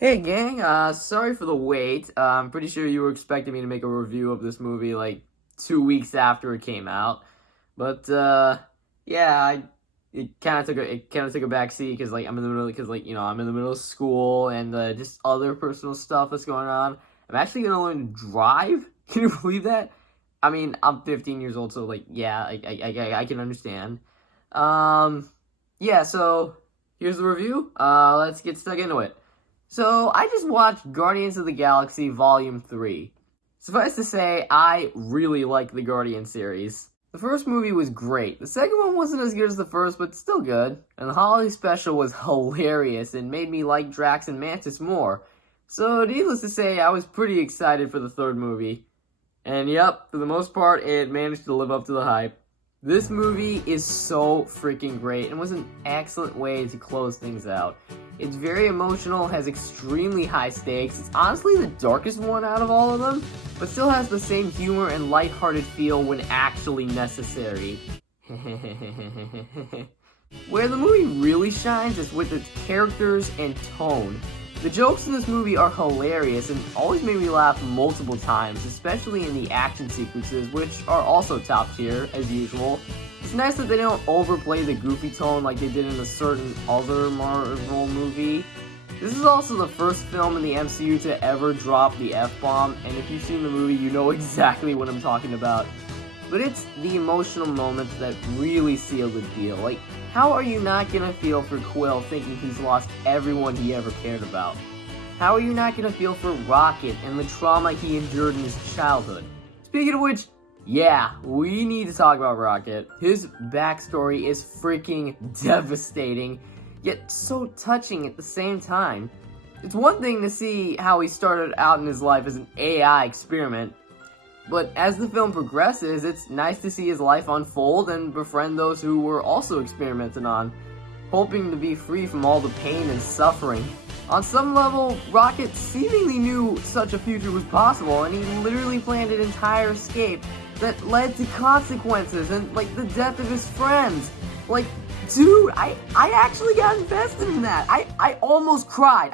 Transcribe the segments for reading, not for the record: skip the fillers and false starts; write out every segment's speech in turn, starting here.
Hey gang, sorry for the wait. I'm pretty sure you were expecting me to make a review of this movie like 2 weeks after it came out, but yeah, it kind of took a back seat because I'm in the middle of school and just other personal stuff that's going on. I'm actually gonna learn to drive. Can you believe that? I mean, I'm 15 years old, so like, yeah, I can understand. Um, yeah, so here's the review. Let's get stuck into it. So, I just watched Guardians of the Galaxy Volume 3. Suffice to say, I really like the Guardian series. The first movie was great. The second one wasn't as good as the first, but still good. And the holiday special was hilarious and made me like Drax and Mantis more. So, needless to say, I was pretty excited for the third movie. And yep, for the most part, it managed to live up to the hype. This movie is so freaking great and was an excellent way to close things out. It's very emotional, has extremely high stakes. It's honestly the darkest one out of all of them, but still has the same humor and lighthearted feel when actually necessary. Where the movie really shines is with its characters and tone. The jokes in this movie are hilarious and always made me laugh multiple times, especially in the action sequences, which are also top tier, as usual. It's nice that they don't overplay the goofy tone like they did in a certain other Marvel movie. This is also the first film in the MCU to ever drop the F-bomb, and if you've seen the movie, you know exactly what I'm talking about. But it's the emotional moments that really seal the deal. Like, how are you not gonna feel for Quill thinking he's lost everyone he ever cared about? How are you not gonna feel for Rocket and the trauma he endured in his childhood? Speaking of which, yeah, we need to talk about Rocket. His backstory is freaking devastating, yet so touching at the same time. It's one thing to see how he started out in his life as an AI experiment, but as the film progresses, it's nice to see his life unfold and befriend those who were also experimented on, hoping to be free from all the pain and suffering. On some level, Rocket seemingly knew such a future was possible, and he literally planned an entire escape that led to consequences and, like, the death of his friends. Like, dude, I actually got invested in that. I almost cried.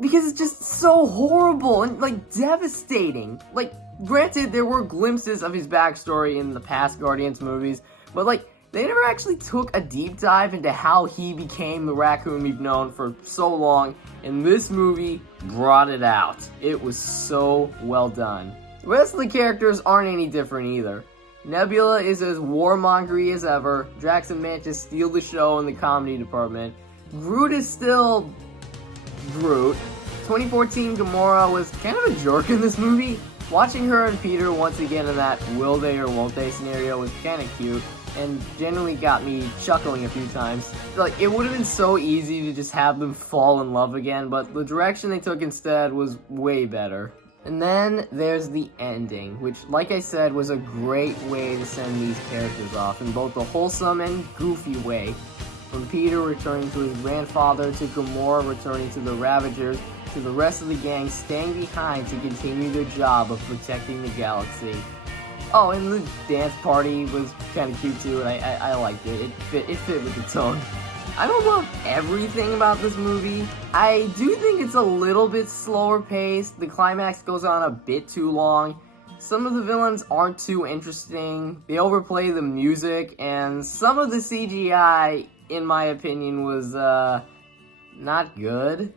Because it's just so horrible and, like, devastating. Like, granted, there were glimpses of his backstory in the past Guardians movies, but, like, they never actually took a deep dive into how he became the raccoon we've known for so long, and this movie brought it out. It was so well done. The rest of the characters aren't any different either. Nebula is as warmongery as ever, Drax and Mantis steal the show in the comedy department, Groot is still Groot. 2014 Gamora was kind of a jerk in this movie. Watching her and Peter once again in that will they or won't they scenario was kind of cute and genuinely got me chuckling a few times. Like, it would have been so easy to just have them fall in love again, but the direction they took instead was way better. And then there's the ending, which, like I said, was a great way to send these characters off in both a wholesome and goofy way. From Peter returning to his grandfather, to Gamora returning to the Ravagers, to the rest of the gang staying behind to continue their job of protecting the galaxy. Oh, and the dance party was kind of cute too, and I liked it. It fit with the tone. I don't love everything about this movie. I do think it's a little bit slower paced. The climax goes on a bit too long. Some of the villains aren't too interesting. They overplay the music, and some of the CGI, in my opinion, was not good.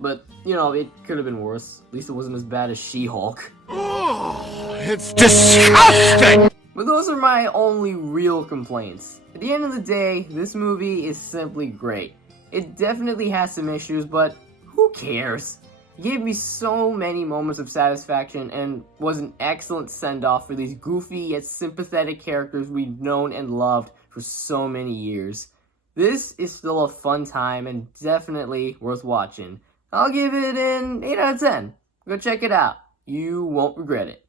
But, you know, it could have been worse. At least it wasn't as bad as She-Hulk. Oh, it's disgusting! But those are my only real complaints. At the end of the day, this movie is simply great. It definitely has some issues, but who cares? It gave me so many moments of satisfaction and was an excellent send-off for these goofy yet sympathetic characters we've known and loved for so many years. This is still a fun time and definitely worth watching. I'll give it an 8 out of 10. Go check it out. You won't regret it.